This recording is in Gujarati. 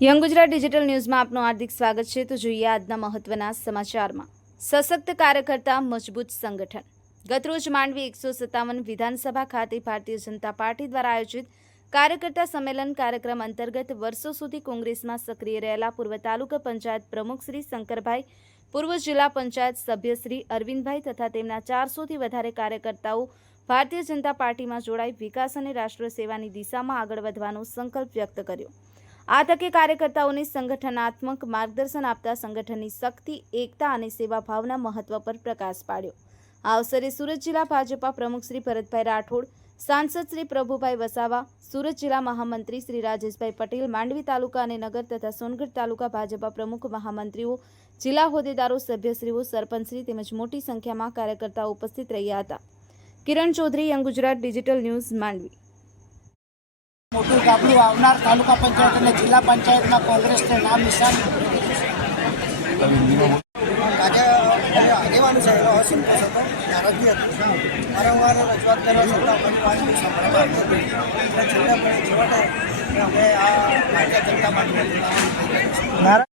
યંગ ગુજરાત ડિજિટલ ન્યૂઝમાં આપનું હાર્દિક સ્વાગત છે. તો જોઈએ આજના મહત્વના સમાચારમાં. સશક્ત કાર્યકર્તા મજબૂત સંગઠન. ગતરોજ માંડવી એકસો સત્તાવન વિધાનસભા ખાતે ભારતીય જનતા પાર્ટી દ્વારા આયોજિત કાર્યકર્તા સંમેલન કાર્યક્રમ અંતર્ગત વર્ષો સુધી કોંગ્રેસમાં સક્રિય રહેલા પૂર્વ તાલુકા પંચાયત પ્રમુખ શ્રી શંકરભાઈ, પૂર્વ જિલ્લા પંચાયત સભ્ય શ્રી અરવિંદભાઈ તથા તેમના ચારસોથી વધારે કાર્યકર્તાઓ ભારતીય જનતા પાર્ટીમાં જોડાઈ વિકાસ અને રાષ્ટ્ર સેવાની દિશામાં આગળ વધવાનો સંકલ્પ વ્યક્ત કર્યો. આ તકે કાર્યકર્તાઓને સંગઠનાત્મક માર્ગદર્શન આપતા સંગઠનની શક્તિ, એકતા અને સેવા ભાવના મહત્વ પર પ્રકાશ પાડ્યો. આ અવસરે સુરત જિલ્લા ભાજપા પ્રમુખ શ્રી ભરતભાઈ રાઠોડ, સાંસદ શ્રી પ્રભુભાઈ વસાવા, સુરત જિલ્લા મહામંત્રી શ્રી રાજેશભાઈ પટેલ, માંડવી તાલુકા અને નગર તથા સોનગઢ તાલુકા ભાજપા પ્રમુખ મહામંત્રીઓ, જિલ્લા હોદ્દેદારો, સભ્યશ્રીઓ, સરપંચશ્રી તેમજ મોટી સંખ્યામાં કાર્યકર્તાઓ ઉપસ્થિત રહ્યા હતા. Kiran Chaudhary, young Gujarat digital news, Mandvi. મોટું ગાબડું આવનાર તાલુકા પંચાયત અને જિલ્લા પંચાયતમાં કોંગ્રેસને નામ નિશાન. આજે આગેવાનું છે એનો અસીમ નારાજગી હતી. વારંવાર રજૂઆત કરવા છતાં પણ સાંભળવામાં આવી નથી. પણ છેવટે અમે આ ભારતીય જનતા પાર્ટીમાં